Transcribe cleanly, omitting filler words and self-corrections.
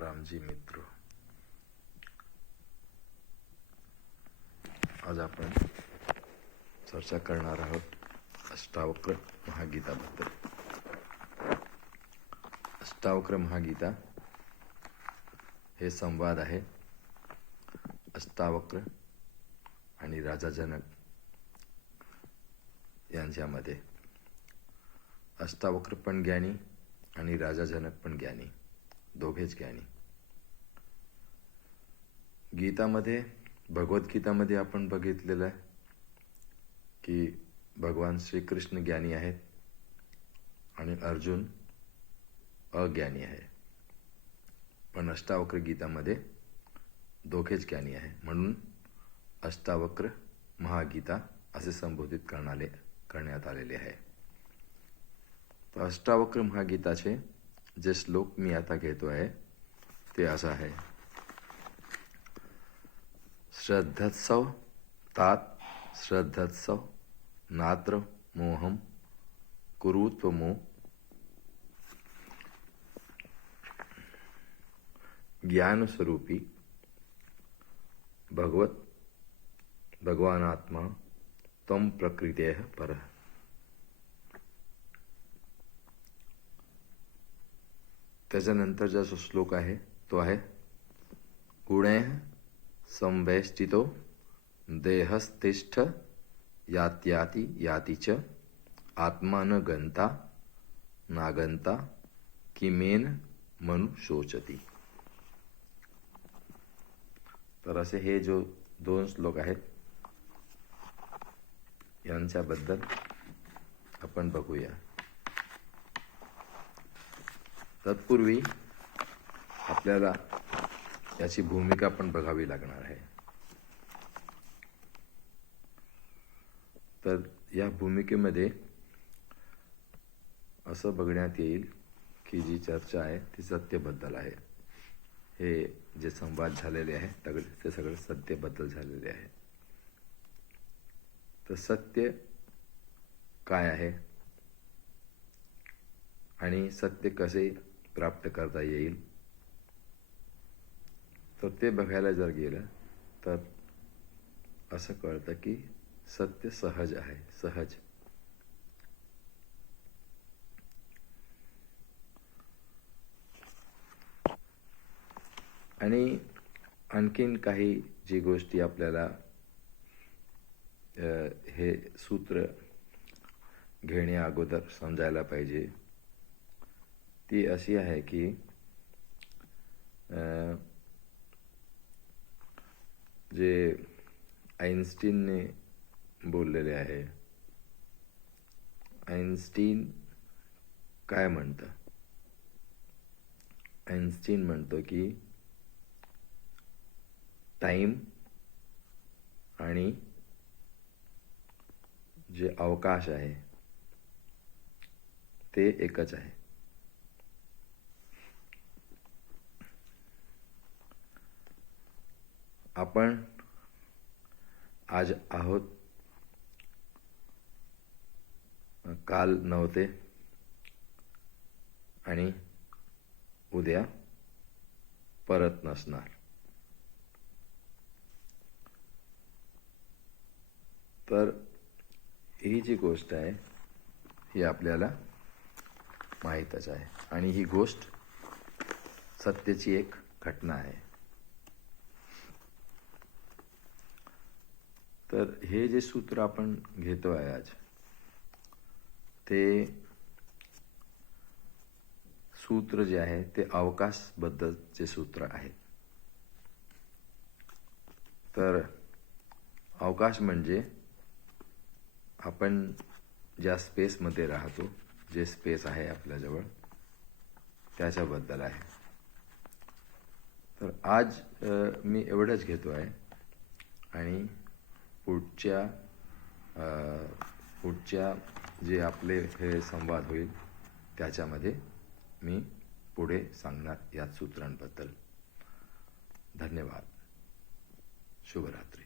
राम जी मित्र, आज आपण चर्चा करणार आहोत अष्टावक्र महागीताबद्दल. अष्टावक्र महागीता हे संवाद आहे अष्टावक्र आणि राजा जनक यांच्यामध्ये. अष्टावक्र पण ज्ञानी आणि राजा जनक पण ज्ञानी, दोघेच ज्ञानी. गीतामध्ये, भगवद्गीतामध्ये आपण बघितलेलं आहे की भगवान श्रीकृष्ण ज्ञानी आहेत आणि अर्जुन अज्ञानी आहे. पण अष्टावक्र गीतामध्ये दोघेच ज्ञानी आहे, म्हणून अष्टावक्र महागीता असे संबोधित करण्यात आलेले आहे. तर अष्टावक्र महागीताचे जे श्लोक मी आता घेतो आहे ते असं आहे. श्रद्धत्सव तात श्रद्धत्सव नात्र मोहम कुरुत्वमो ज्ञानस्वरूपी भगवानात्मा तम प्रकृतेः परः. त्याच्यानंतरचा जो श्लोक आहे तो आहे गुणैः संवेष्टितो देहस्तिष्ठ यात्याति याति च आत्मा न गंता नागंता किमेन मनु शोचती. तर असे हे जो दोन श्लोक आहेत यांच्याबद्दल आपण बघूया. तत्पूर्वी आपल्याला याची भूमिका पण बघावी लागणार आहे. तर या भूमिकेमध्ये असं बघण्यात येईल की जी चर्चा आहे ती सत्यबद्दल आहे. हे जे संवाद झालेले आहे ते सगळे सत्यबद्दल झालेले आहे. तर सत्य काय आहे आणि सत्य कसे प्राप्त करता येईल तर ते बघायला जर गेलं तर असं कळतं की सत्य सहज आहे, सहज. आणि आणखीन काही जी गोष्टी आपल्याला हे सूत्र घेण्या अगोदर समजायला पाहिजे ती अशी आहे की जे आइन्स्टीनने बोललेले आहे. आइन्स्टीन काय म्हणतं? आइन्स्टीन म्हणतो की टाइम आणि जे अवकाश आहे ते एकच आहे. आपण आज आहोत, काल नव्हते आणि उद्या परत नसणार. तर ही जी गोष्ट आहे ही आपल्याला माहीतच आहे आणि ही गोष्ट सत्याची एक घटना आहे. तर हे जे सूत्र आपण घेतो आहे आज ते सूत्र जे आहे ते अवकाशबद्दलचे सूत्र आहे. तर अवकाश म्हणजे आपण ज्या स्पेसमध्ये राहतो, जे स्पेस आहे आपल्याजवळ त्याच्याबद्दल आहे. तर आज मी एवढंच घेतो आहे आणि पुढच्या जे आपले हे संवाद होईल त्याच्यामध्ये मी पुढे सांगणार या सूत्रांबद्दल. धन्यवाद. शुभरात्री.